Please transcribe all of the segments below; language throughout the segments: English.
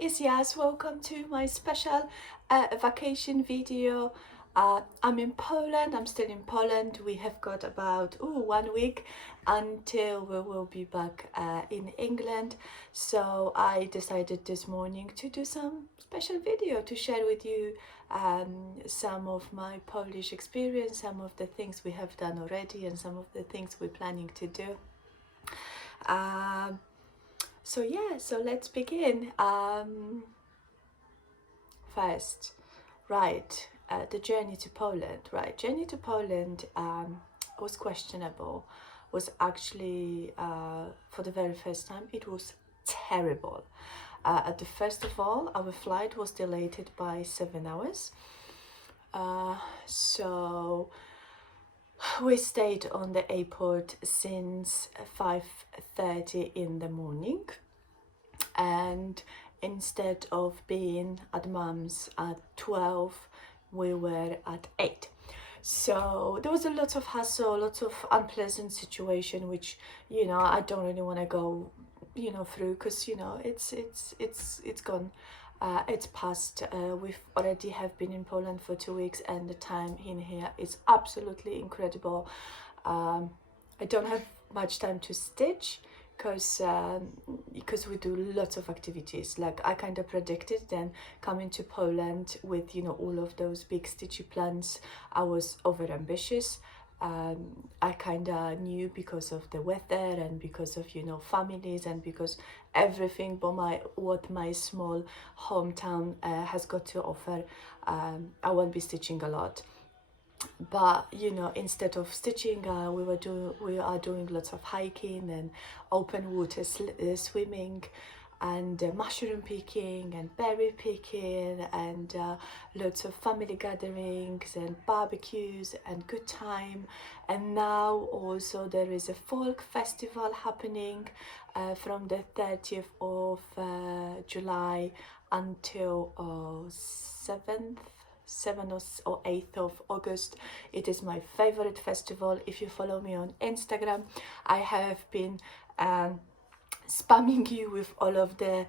is Yas. Welcome to my special vacation video. I'm in Poland. I'm still in Poland. We have got about 1 week until we will be back in England. So I decided this morning to do some special video to share with you some of my Polish experience, some of the things we have done already, and some of the things we're planning to do. So yeah, so let's begin. First, right, the journey to Poland. Right, journey to Poland was questionable. Was actually for the very first time, it was terrible. First of all, our flight was delayed by 7 hours. So we stayed on the airport since 5:30 in the morning, and instead of being at Mum's at 12, we were at 8. So there was a lot of hassle, lots of unpleasant situation, which I don't really want to go through, because it's gone. It's past. We've already have been in Poland for 2 weeks, and the time in here is absolutely incredible. I don't have much time to stitch because we do lots of activities. Like, I kind of predicted then coming to Poland with all of those big stitchy plans. I was over ambitious. I kind of knew, because of the weather and because of families, and because everything but what my small hometown has got to offer, I won't be stitching a lot. But instead of stitching, we are doing lots of hiking and open water swimming, and mushroom picking and berry picking, and lots of family gatherings and barbecues and good time. And now also there is a folk festival happening from the 30th of July until 7th or 8th of August. It is my favorite festival. If you follow me on Instagram, I have been spamming you with all of the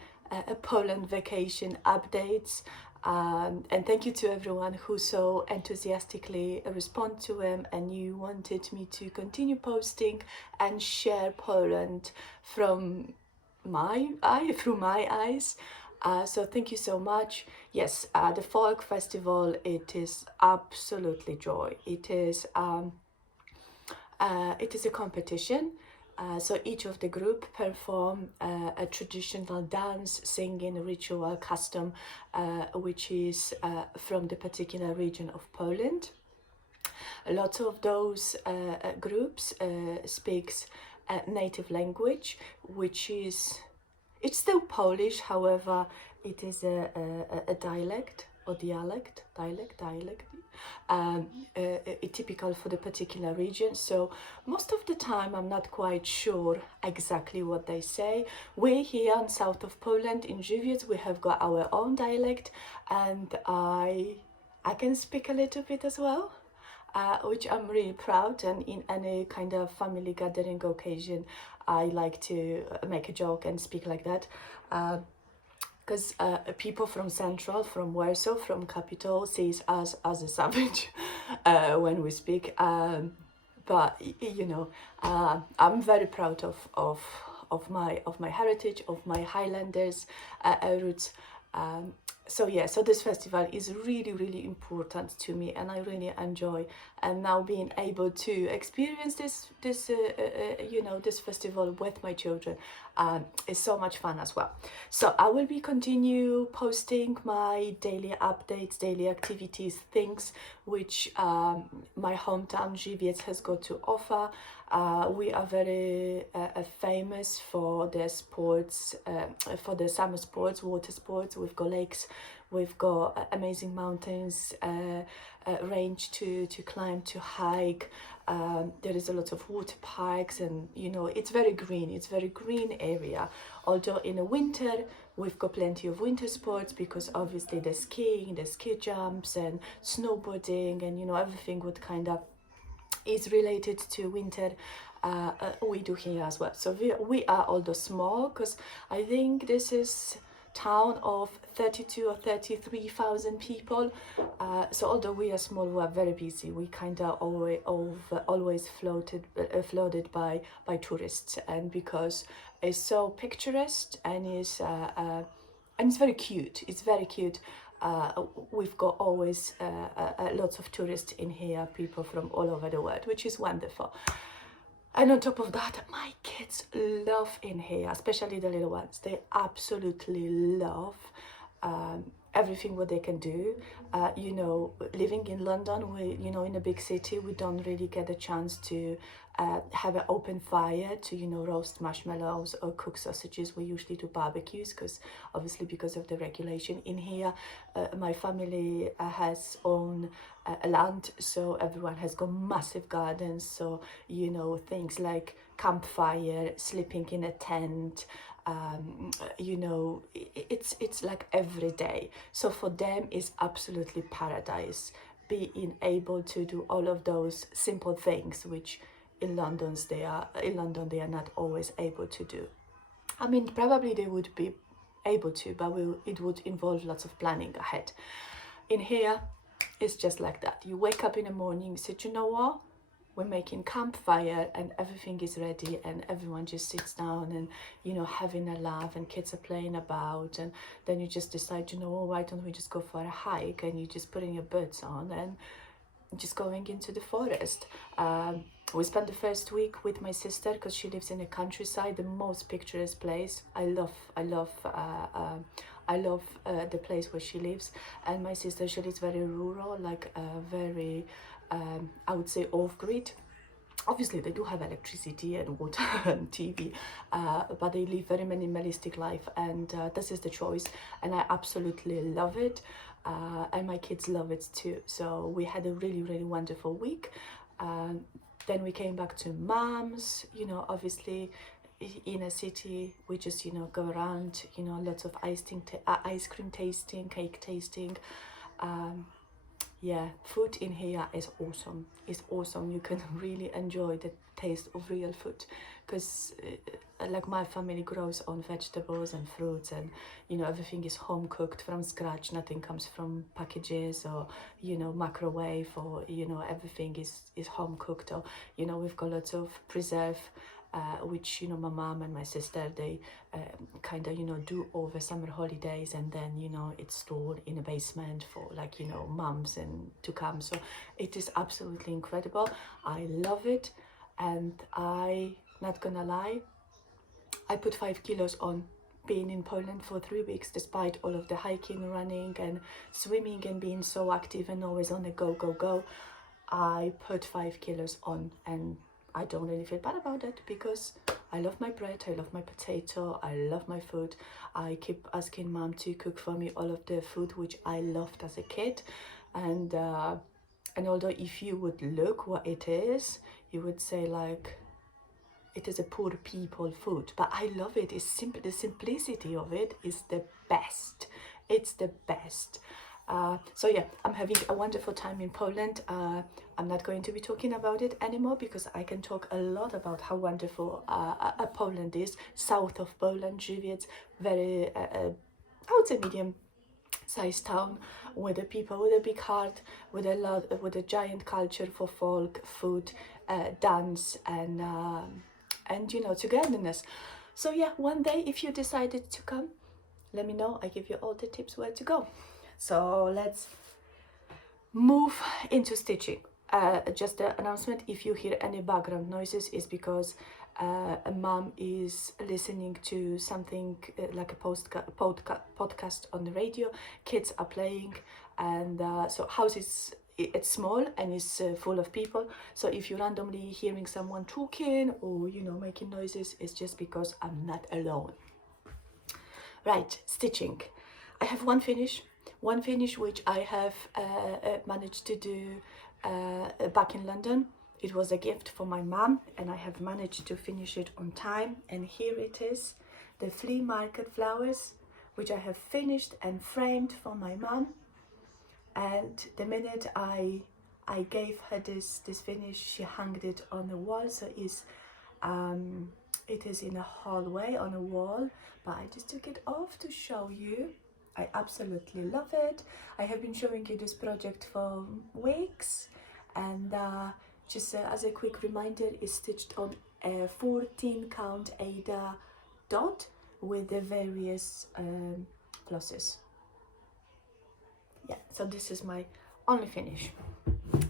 Poland vacation updates, and thank you to everyone who so enthusiastically respond to them, and you wanted me to continue posting and share Poland through my eyes. So thank you so much. Yes, the folk festival, it is absolutely joy. It is a competition. So each of the group perform a traditional dance, singing, ritual, custom, which is from the particular region of Poland. A lot of those groups speaks native language, which is, it's still Polish, however, it is a dialect or dialect, typical for the particular region. So most of the time I'm not quite sure exactly what they say. We here in south of Poland, in Żywiec, we have got our own dialect, and I can speak a little bit as well. Which I'm really proud, and in any kind of family gathering occasion, I like to make a joke and speak like that, because people from Central, from Warsaw, from capital, sees us as a savage when we speak. But I'm very proud of my heritage, of my Highlanders roots. So yeah, so this festival is really important to me, and I really enjoy. And now being able to experience this festival with my children is so much fun as well. So I will be continue posting my daily updates, daily activities, things which my hometown Żywiec has got to offer. We are very famous for the sports, for the summer sports, water sports. We've got lakes, we've got amazing mountains, range to climb, to hike. There is a lot of water parks, and it's very green. It's very green area. Although in the winter we've got plenty of winter sports, because obviously the skiing, the ski jumps, and snowboarding, and everything what kind of is related to winter, we do here as well. So we are although small, because I think this is town of 32 or 33,000 people. So although we are small, we are very busy. We kind of always flooded by tourists, and because it's so picturesque and it's very cute. It's very cute. We've got always lots of tourists in here, people from all over the world, which is wonderful. And on top of that, my kids love in here, especially the little ones. They absolutely love everything what they can do. You know, living in London, in a big city, we don't really get a chance to have an open fire to, roast marshmallows or cook sausages. We usually do barbecues because obviously because of the regulation in here. My family has own land, so everyone has got massive gardens. So, things like campfire, sleeping in a tent, it's like every day. So for them it's absolutely paradise, being able to do all of those simple things which in London they are not always able to do. I mean, probably they would be able to, but it would involve lots of planning ahead. In here it's just like that. You wake up in the morning, you say, you know what, we're making campfire and everything is ready, and everyone just sits down and having a laugh, and kids are playing about, and then you just decide, why don't we just go for a hike, and you just putting your boots on and just going into the forest. We spent the first week with my sister because she lives in the countryside, the most picturesque place. I love the place where she lives, and my sister, she lives very rural, like very I would say off-grid. Obviously they do have electricity and water and TV, but they live very minimalistic life, and this is the choice, and I absolutely love it, and my kids love it too. So we had a really, really wonderful week. Then we came back to Mum's. Obviously in a city we just go around, lots of ice cream tasting, cake tasting. Yeah, food in here is awesome. It's awesome. You can really enjoy the taste of real food, because like my family grows on vegetables and fruits, and everything is home cooked from scratch. Nothing comes from packages or microwave, or everything is home cooked. Or we've got lots of preserve, which my mom and my sister, they kind of do over summer holidays, and then it's stored in a basement for like mums and to come. So it is absolutely incredible. I love it, and I, not gonna lie, I put 5 kilos on being in Poland for 3 weeks, despite all of the hiking, running and swimming and being so active and always on the go. I put 5 kilos on, and I don't really feel bad about it, because I love my bread, I love my potato, I love my food. I keep asking Mom to cook for me all of the food which I loved as a kid, and although if you would look what it is, you would say like it is a poor people food, but I love it. It's simple. The simplicity of it is the best. It's the best. So yeah, I'm having a wonderful time in Poland. I'm not going to be talking about it anymore, because I can talk a lot about how wonderful Poland is. South of Poland, Żywiec, very, I would say medium-sized town, with the people with a big heart, with a giant culture for folk, food, dance, and togetherness. So yeah, one day if you decided to come, let me know. I give you all the tips where to go. So let's move into stitching. Just an announcement, if you hear any background noises, is because Mom is listening to something like a podcast on the radio. Kids are playing, and so house is, it's small and it's full of people. So if you're randomly hearing someone talking or making noises, it's just because I'm not alone. Right, stitching. I have one finish which I have managed to do back in London. It was a gift for my mom, and I have managed to finish it on time. And here it is, the flea market flowers, which I have finished and framed for my mom. And the minute I gave her this finish, she hung it on the wall. So it it is in a hallway on a wall, but I just took it off to show you. I absolutely love it. I have been showing you this project for weeks, and just as a quick reminder, it's stitched on a 14 count Ada dot with the various flosses. Yeah, so this is my only finish.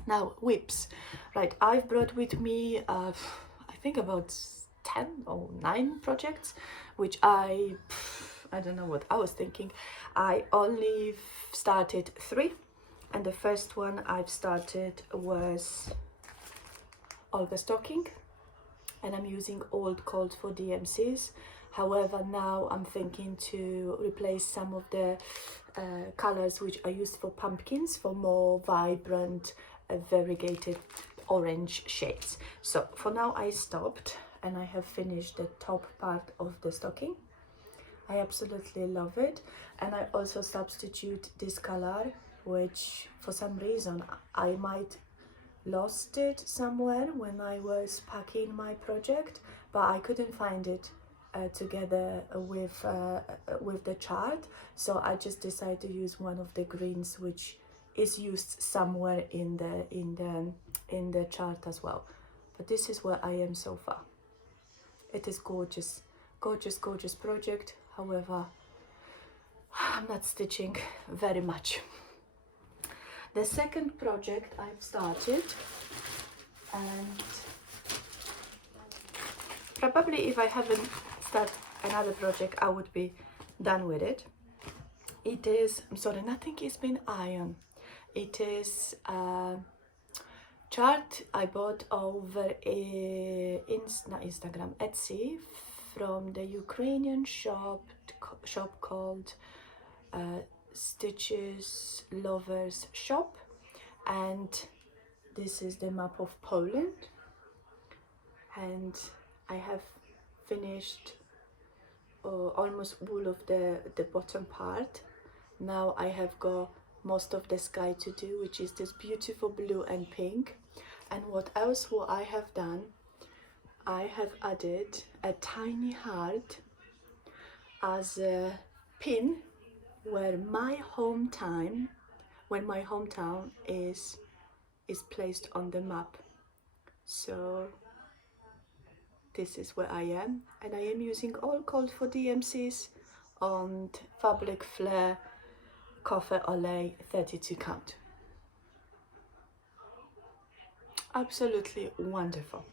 Now whips, right? I've brought with me I think about 10 or 9 projects, which I don't know what I was thinking. I only started 3, and the first one I've started was Olga stocking, and I'm using old cold for DMCs. However, now I'm thinking to replace some of the colors which are used for pumpkins for more vibrant, variegated orange shades. So for now I stopped, and I have finished the top part of the stocking. I absolutely love it, and I also substitute this color, which for some reason I might lost it somewhere when I was packing my project, but I couldn't find it together with the chart, so I just decided to use one of the greens which is used somewhere in the chart as well. But this is where I am so far. It is gorgeous, gorgeous, gorgeous project. However, I'm not stitching very much. The second project I've started, and probably if I haven't started another project, I would be done with it. It is, I'm sorry, nothing is been ironed. It is a chart I bought over not Instagram, Etsy, from the Ukrainian shop called Stitches Lovers Shop, and this is the map of Poland, and I have finished almost all of the bottom part. Now I have got most of the sky to do, which is this beautiful blue and pink. And what I have done, I have added a tiny heart as a pin where my hometown is placed on the map. So this is where I am, and I am using all cold for DMCs on Fabric Flare Coffee Olay 32 count. Absolutely wonderful.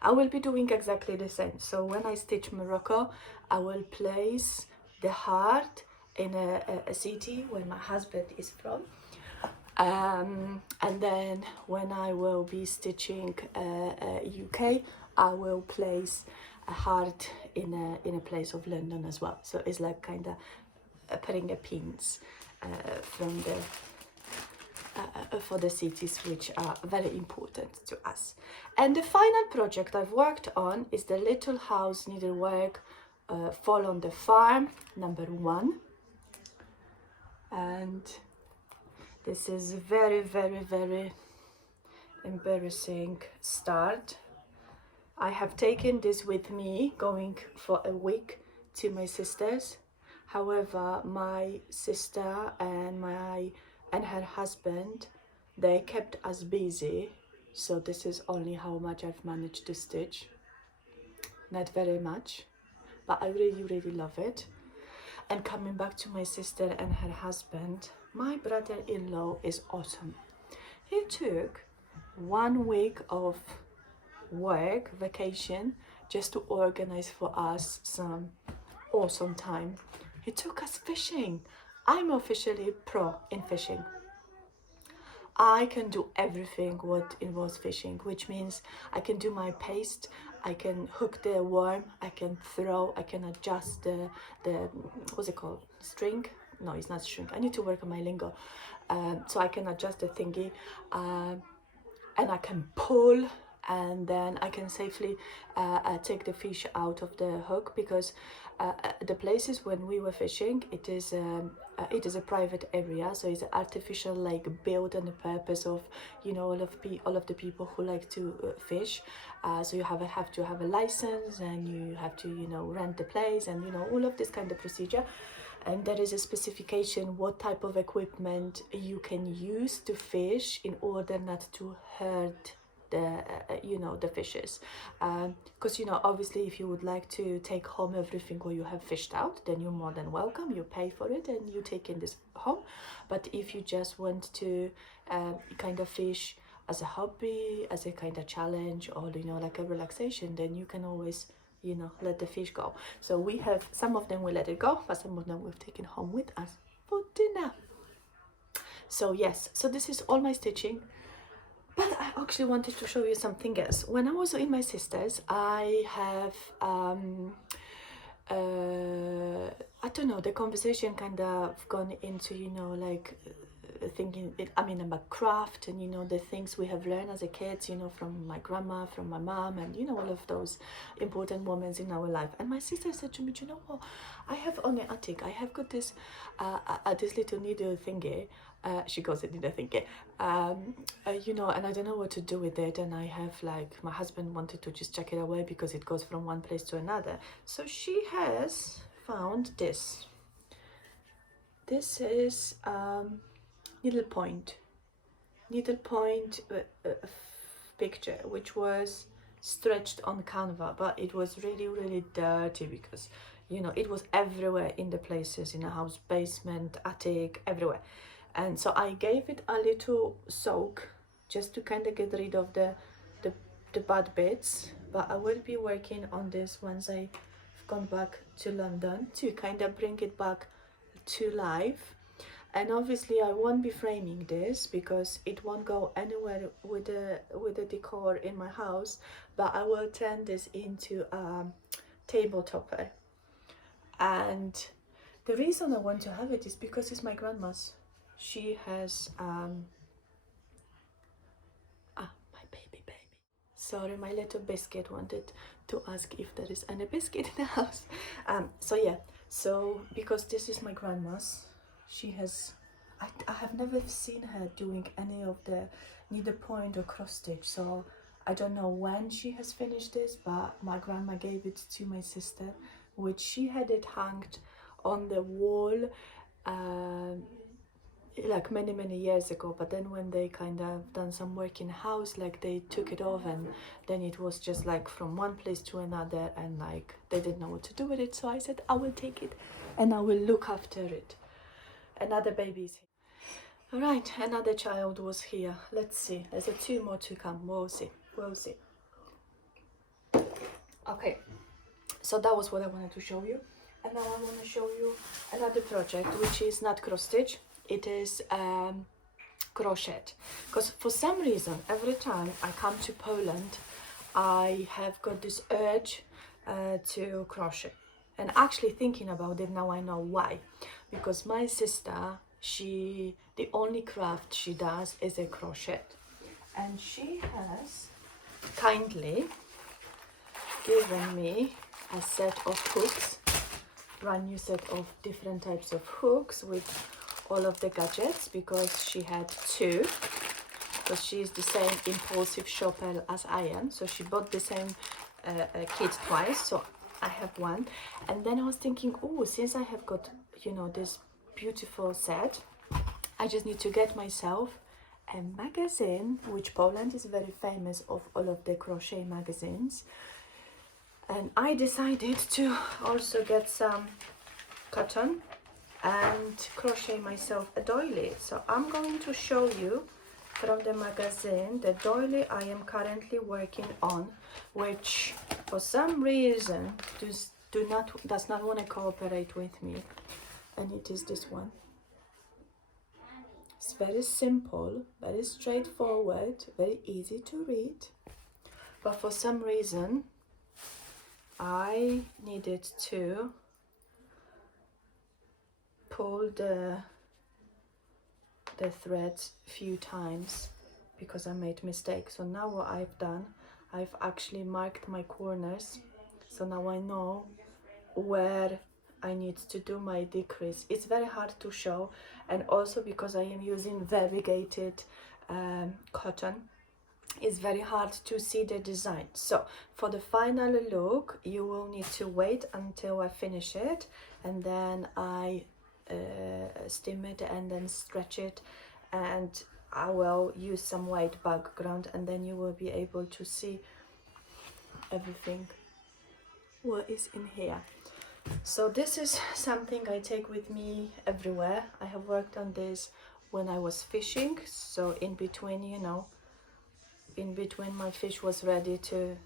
I will be doing exactly the same. So when I stitch Morocco, I will place the heart in a city where my husband is from, and then when I will be stitching UK, I will place a heart in a place of London as well. So it's like kind of putting a pins from the for the cities which are very important to us. And the final project I've worked on is the Little House Needlework Fall on the Farm #1, and this is very, very, very embarrassing start. I have taken this with me going for a week to my sister's. However, my sister and her husband, they kept us busy, so this is only how much I've managed to stitch. Not very much, but I really, really love it. And coming back to my sister and her husband, my brother-in-law is awesome. He took 1 week of work, vacation, just to organize for us some awesome time. He took us fishing. I'm officially pro in fishing. I can do everything what involves fishing, which means I can do my paste, I can hook the worm, I can throw, I can adjust the what's it called, string? No, it's not string. I need to work on my lingo. So I can adjust the thingy, and I can pull, and then I can safely take the fish out of the hook, because the places when we were fishing, it is a private area, so it's an artificial lake built on the purpose of, you know, all of the people who like to fish. So you have to have a license, and you have to, you know, rent the place, and you know, all of this kind of procedure. And there is a specification what type of equipment you can use to fish in order not to hurt the you know, the fishes, because you know, obviously if you would like to take home everything what you have fished out, then you're more than welcome, you pay for it and you take in this home. But if you just want to kind of fish as a hobby, as a kind of challenge, or you know, like a relaxation, then you can always, you know, let the fish go. So we have some of them we let it go, but some of them we've taken home with us for dinner. So yes, so this is all my stitching. But I actually wanted to show you something else. When I was in my sister's, I have I don't know, the conversation kind of gone into, you know, like thinking I mean about craft, and you know, the things we have learned as a kids, you know, from my grandma, from my mom, and you know, all of those important moments in our life. And my sister said to me, you know what, I have on the attic, I have got this this little needle thingy, she calls it needle thingy, you know, and I don't know what to do with it. And I have, like, my husband wanted to just chuck it away because it goes from one place to another. So she has found this. This is needlepoint picture, which was stretched on Canva, but it was really dirty, because you know, it was everywhere in the places in the house, basement, attic, everywhere. And so I gave it a little soak just to kind of get rid of the bad bits. But I will be working on this once I've gone back to London, to kind of bring it back to life. And obviously I won't be framing this because it won't go anywhere with the decor in my house, but I will turn this into a table topper. And the reason I want to have it is because it's my grandma's. She has my baby. Sorry, my little biscuit wanted to ask if there is any biscuit in the house. So yeah, so because this is my grandma's, she has, I have never seen her doing any of the needlepoint or cross stitch, so I don't know when she has finished this, but my grandma gave it to my sister, which she had it hanged on the wall like many years ago. But then when they kind of done some work in the house, like they took it off, and then it was just like from one place to another, and like they didn't know what to do with it. So I said I will take it and I will look after it. Another baby is here. All right, another child was here. Let's see, there's 2 more to come. We'll see. Okay, so that was what I wanted to show you. And now I want to show you another project, which is not cross stitch, it is crochet. Because for some reason, every time I come to Poland, I have got this urge to crochet. And actually thinking about it now, I know why. Because my sister, the only craft she does is a crochet. And she has kindly given me a set of hooks, brand new set of different types of hooks with all of the gadgets, because she had 2, because she is the same impulsive shopper as I am. So she bought the same kit twice, so I have 1. And then I was thinking, oh, since I have got, you know, this beautiful set, I just need to get myself a magazine, which Poland is very famous of all of the crochet magazines. And I decided to also get some cotton and crochet myself a doily. So I'm going to show you from the magazine the doily I am currently working on, which for some reason does not want to cooperate with me, and it is this one. It's very simple, very straightforward, very easy to read, but for some reason I needed to pull the threads a few times because I made mistakes. So now what I've done, I've actually marked my corners, so now I know where I need to do my decrease. It's very hard to show, and also because I am using variegated cotton, it's very hard to see the design. So for the final look, you will need to wait until I finish it, and then I steam it and then stretch it, and I will use some white background, and then you will be able to see everything what is in here. So this is something I take with me everywhere. I have worked on this when I was fishing, so in between, you know, in between my fish was ready to,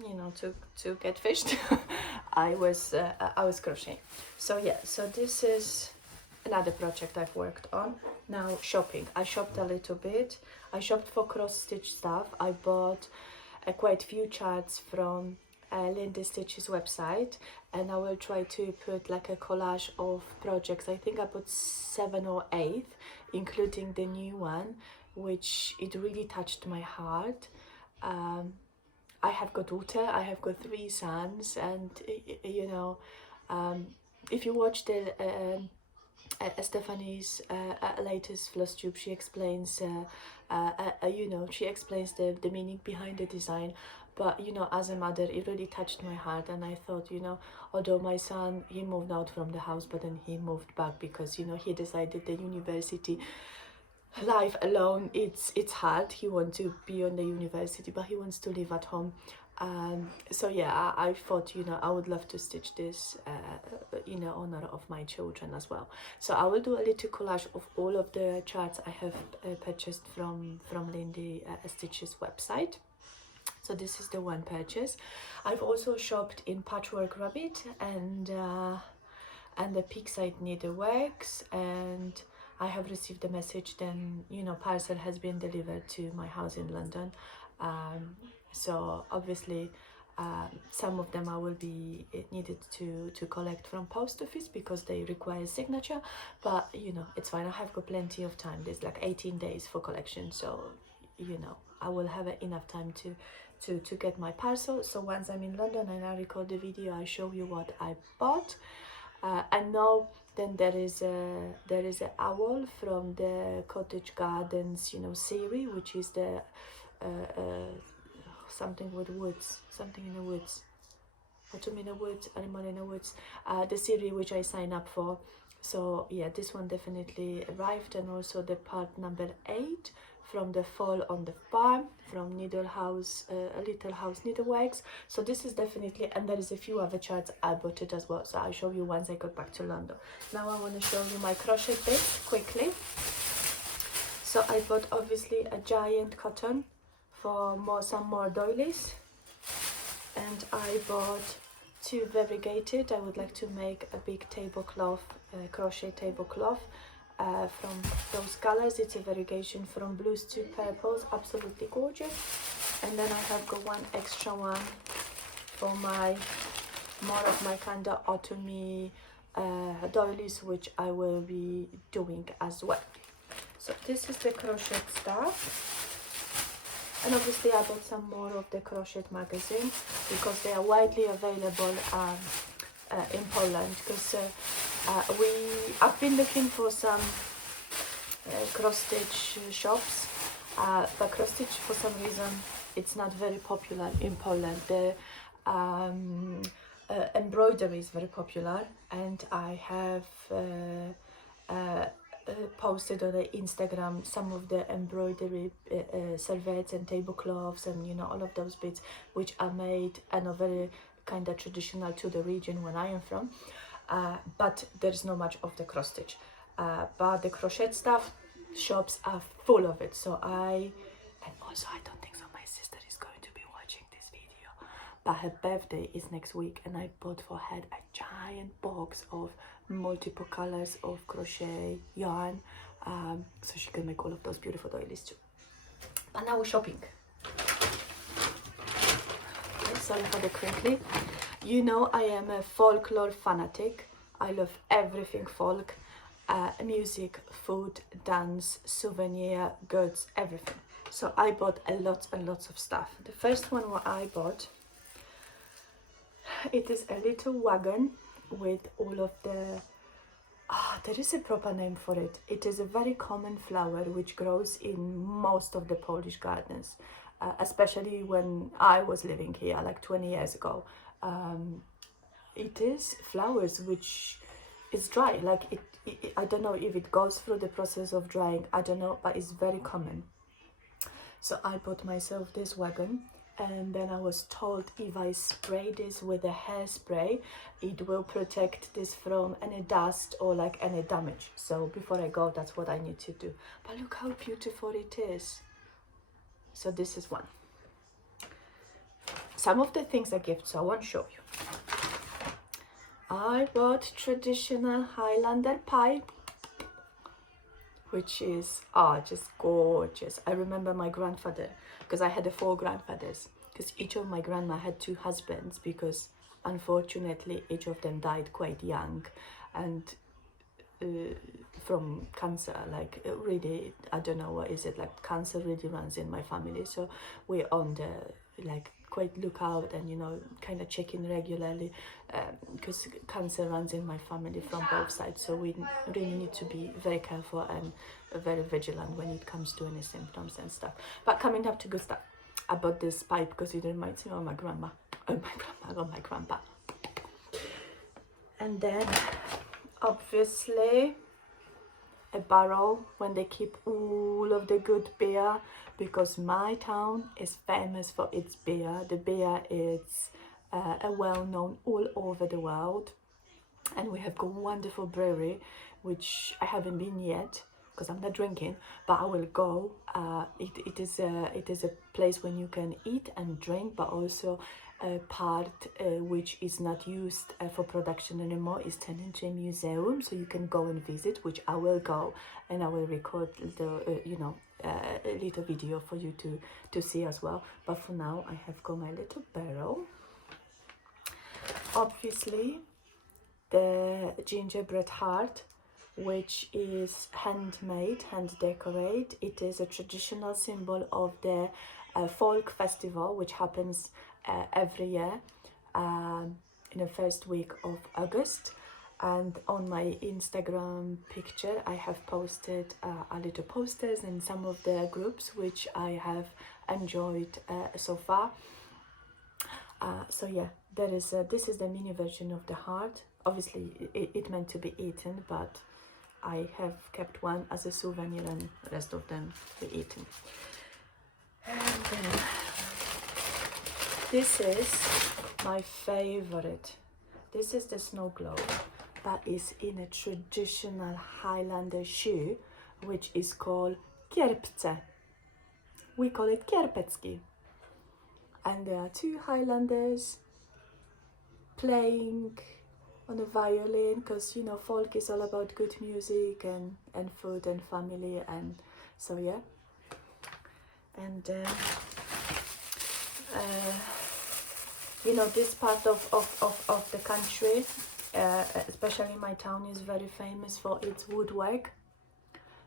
you know, to get fished, I was crocheting. So yeah, so this is another project I've worked on. Now shopping. I shopped a little bit. I shopped for cross stitch stuff. I bought quite few charts from Lindy Stitches website, and I will try to put like a collage of projects. I think I put 7 or 8, including the new one, which it really touched my heart. I have got daughter, I have got 3 sons, and you know, if you watch the Stephanie's latest Flosstube, she explains, you know, she explains the meaning behind the design. But you know, as a mother, it really touched my heart, and I thought, you know, although my son, he moved out from the house, but then he moved back because, you know, he decided the university life alone, it's hard. He wants to be on the university, but he wants to live at home. So yeah, I thought, you know, I would love to stitch this in honor of my children as well. So I will do a little collage of all of the charts I have purchased from Lindy Stitches website. So this is the one purchase. I've also shopped in Patchwork Rabbit and the Peakside Needleworks, and I have received a message then, you know, parcel has been delivered to my house in London. So obviously some of them I will be needed to collect from post office because they require signature, but you know, it's fine. I have got plenty of time. There's like 18 days for collection, so you know, I will have enough time to get my parcel. So once I'm in London and I record the video, I show you what I bought. And now then there is a owl from the Cottage Gardens, you know, series, which is the something with woods, something in the woods, autumn in the woods, animal in the woods, the series which I signed up for. So yeah, this one definitely arrived, and also the part number 8 from the Fall on the Farm from Little House Needleworks. So this is definitely, and there is a few other charts I bought it as well, so I'll show you once I got back to London. Now I want to show you my crochet bits quickly. So I bought obviously a giant cotton for some more doilies, and I bought 2 variegated. I would like to make a big tablecloth, crochet tablecloth from those colors. It's a variegation from blues to purples, absolutely gorgeous. And then I have got one extra one for my more of my kind of autumny doilies, which I will be doing as well. So this is the crochet stuff. And obviously I bought some more of the Crochet magazine because they are widely available in Poland, because I've been looking for some cross stitch shops, but cross stitch for some reason it's not very popular in Poland. The embroidery is very popular, and I have posted on the Instagram some of the embroidery serviettes and tablecloths, and you know, all of those bits which are made and are very kind of traditional to the region when I am from, but there is not much of the cross stitch, but the crochet stuff shops are full of it. So I don't think so my sister is going to be watching this video, but her birthday is next week, and I bought for her a giant box of multiple colors of crochet yarn, so she can make all of those beautiful doilies too. But now we're shopping. Okay, sorry for the crinkly. You know, I am a folklore fanatic. I love everything folk, music, food, dance, souvenir, goods, everything. So I bought a lot and lots of stuff. The first one what I bought, it is a little wagon with all of the, there is a proper name for it. It is a very common flower which grows in most of the Polish gardens, especially when I was living here like 20 years ago. It is flowers which is dry, like I don't know if it goes through the process of drying, I don't know, but it's very common. So I bought myself this wagon, and then I was told if I spray this with a hairspray, it will protect this from any dust or like any damage. So before I go, that's what I need to do. But look how beautiful it is. So this is one. Some of the things are gifts, so I won't show you. I bought traditional Highlander pie, which is just gorgeous. I remember my grandfather, because I had 4 grandfathers, because each of my grandma had 2 husbands, because unfortunately each of them died quite young, and from cancer, like really, I don't know what is it, like cancer really runs in my family, so we're on the like quite look out and, you know, kind of check in regularly, because cancer runs in my family from both sides, so we really need to be very careful and very vigilant when it comes to any symptoms and stuff. But coming up to good stuff, I bought this pipe because it reminds me of my grandma, my grandpa. And then obviously a barrel when they keep all of the good beer, because my town is famous for its beer. The beer is a well-known all over the world, and we have got wonderful brewery, which I haven't been yet because I'm not drinking, but I will go. It is a place when you can eat and drink, but also a part which is not used for production anymore is turned into a museum, so you can go and visit, which I will go, and I will record the a little video for you to see as well. But for now, I have got my little barrel. Obviously, the gingerbread heart, which is handmade, hand decorate. It is a traditional symbol of the folk festival, which happens every year in the first week of August. And on my Instagram picture, I have posted a little posters in some of the groups, which I have enjoyed so far. So yeah, there is this is the mini version of the heart. Obviously, it meant to be eaten, but I have kept one as a souvenir, and the rest of them be eaten. And then this is my favorite. This is the snow globe, but it's in a traditional Highlander shoe, which is called kierpce. We call it kierpecki. And there are 2 Highlanders playing on a violin, because, you know, folk is all about good music and food and family, and so yeah. And you know, this part of the country, especially my town, is very famous for its woodwork.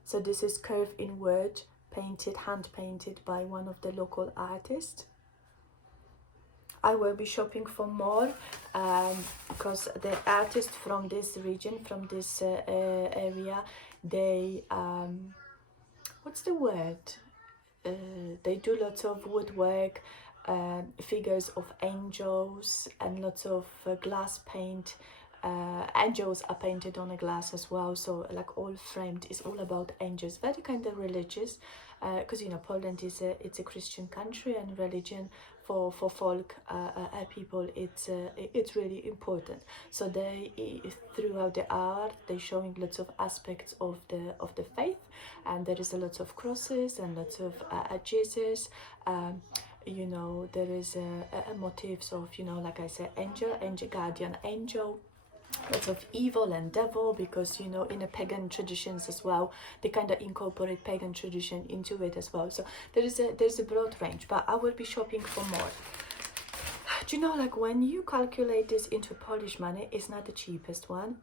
So this is carved in wood, painted, hand painted by one of the local artists. I will be shopping for more because the artists from this region, from this area, they what's the word? They do lots of woodwork, figures of angels, and lots of glass paint. Angels are painted on a glass as well, so like all framed. It's all about angels, very kind of religious, because you know Poland is it's a Christian country, and religion for folk people, it's really important. So they, throughout the art, they're showing lots of aspects of the faith, and there is a lot of crosses and lots of Jesus. You know, there is motifs of, you know, like I said, angel, guardian angel, lots of evil and devil, because, you know, in the pagan traditions as well, they kind of incorporate pagan tradition into it as well. So there's a broad range, but I will be shopping for more. Do you know, like when you calculate this into Polish money, it's not the cheapest one,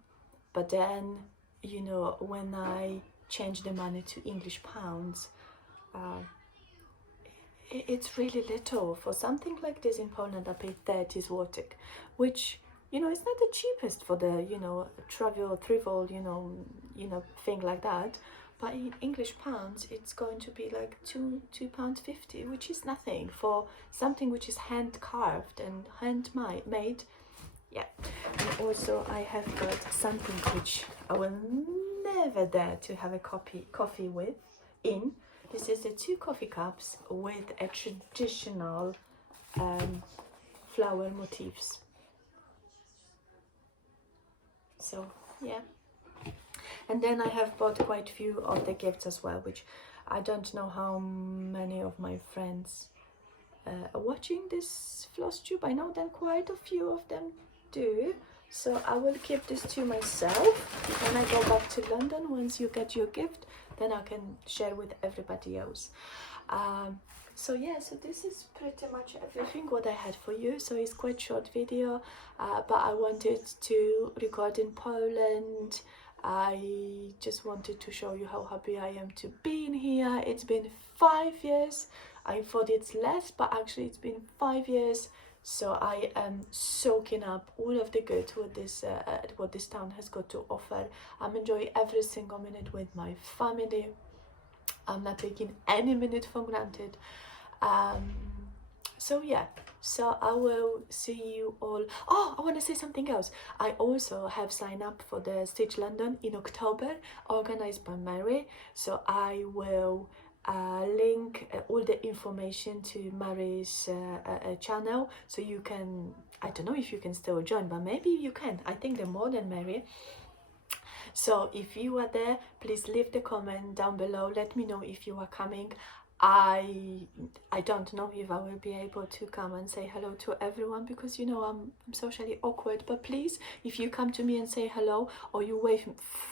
but then, you know, when I change the money to English pounds, it's really little. For something like this in Poland, I paid 30 zloty, which, you know, it's not the cheapest for the, you know, travel, thing like that. But in English pounds, it's going to be like £2.50, which is nothing for something which is hand carved and handmade. Yeah. And also I have got something which I will never dare to have a coffee with in. This is the 2 coffee cups with a traditional flower motifs. So yeah. And then I have bought quite a few of the gifts as well, which I don't know how many of my friends are watching this Flosstube. I know that quite a few of them do. So I will keep this to myself. When I go back to London, once you get your gift, then I can share with everybody else. So yeah, so this is pretty much everything what I had for you. So it's quite short video, but I wanted to record in Poland. I just wanted to show you how happy I am to be in here. It's been 5 years. I thought it's less, but actually it's been 5 years. So I am soaking up all of the good what this town has got to offer. I'm enjoying every single minute with my family. I'm not taking any minute for granted. So yeah, so I will see you all. Oh, I want to say something else. I also have signed up for the Stitch London in October, organized by Mary. So I will link all the information to Mary's channel, so you can, I don't know if you can still join, but maybe you can. I think the more than Mary. So if you are there, please leave the comment down below. Let me know if you are coming. I don't know if I will be able to come and say hello to everyone, because you know I'm socially awkward. But please, if you come to me and say hello, or you wave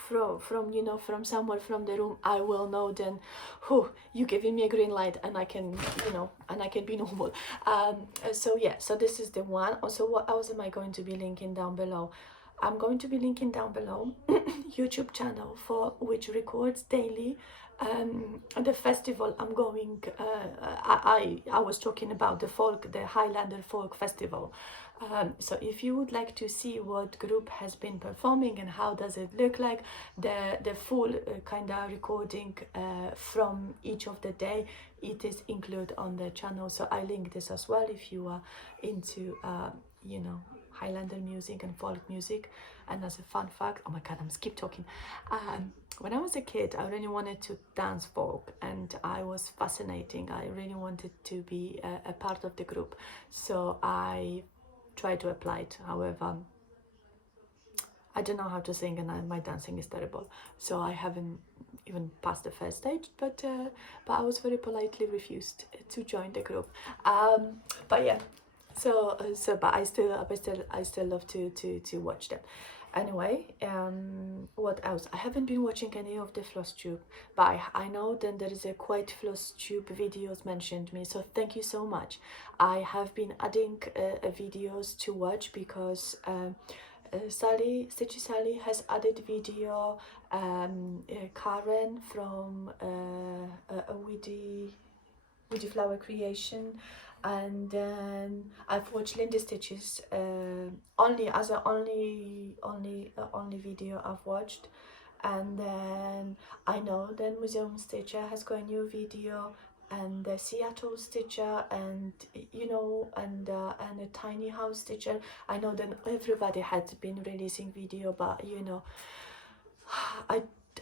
from you know, from somewhere from the room, I will know then, whew, you giving me a green light, and I can, you know, and I can be normal. So yeah, so this is the one. Also, what else am I going to be linking down below? I'm going to be linking down below YouTube channel for which records daily the festival I'm going. I was talking about the Highlander Folk Festival. So if you would like to see what group has been performing and how does it look like, the full kind of recording from each of the day, it is included on the channel. So I link this as well if you are into you know, Highlander music and folk music. And as a fun fact, oh my god, I'm skip talking. When I was a kid, I really wanted to dance folk, and I was fascinating. I really wanted to be a part of the group, so I tried to apply it. However, I don't know how to sing, and my dancing is terrible, so I haven't even passed the first stage. But I was very politely refused to join the group. But yeah. But I still love to watch them. Anyway, what else? I haven't been watching any of the Flosstube, but I know then there is a quite Flosstube videos mentioned me, so thank you so much. I have been adding videos to watch because Stitchy Sally has added video, Karen from Woody Flower Creation, and then I've watched Lindy Stitches only video I've watched. And then I know then Museum Stitcher has got a new video, and the Seattle Stitcher, and you know, and a Tiny House Stitcher. I know that everybody had been releasing video, but you know,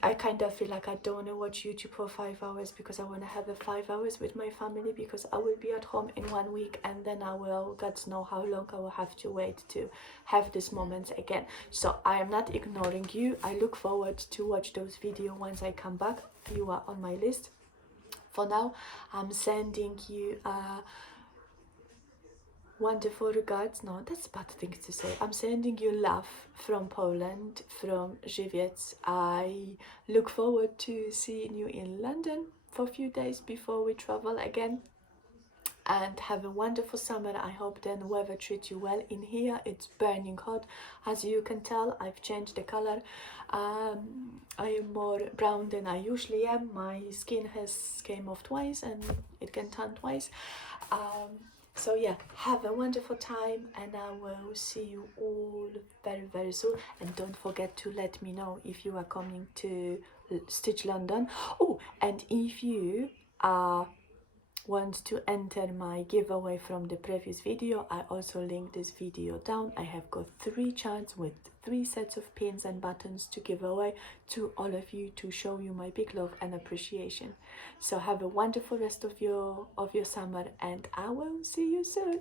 I kind of feel like I don't want to watch YouTube for 5 hours, because I want to have the 5 hours with my family, because I will be at home in 1 week, and then I will, God knows how long I will have to wait to have these moments again. So I am not ignoring you. I look forward to watch those videos once I come back. You are on my list. For now, I'm sending you wonderful regards. No, that's a bad thing to say. I'm sending you love from Poland, from Żywiec. I look forward to seeing you in London for a few days before we travel again. and have a wonderful summer. I hope the weather treats you well. In here it's burning hot, as you can tell. I've changed the color. I am more brown than I usually am. My skin has came off twice and it can tan twice. So yeah, have a wonderful time, and I will see you all very, very soon. And don't forget to let me know if you are coming to Stitch London. Oh, and if you want to enter my giveaway from the previous video, I also linked this video down. I have got 3 charts with 3 sets of pins and buttons to give away to all of you, to show you my big love and appreciation. So have a wonderful rest of your summer, and I will see you soon.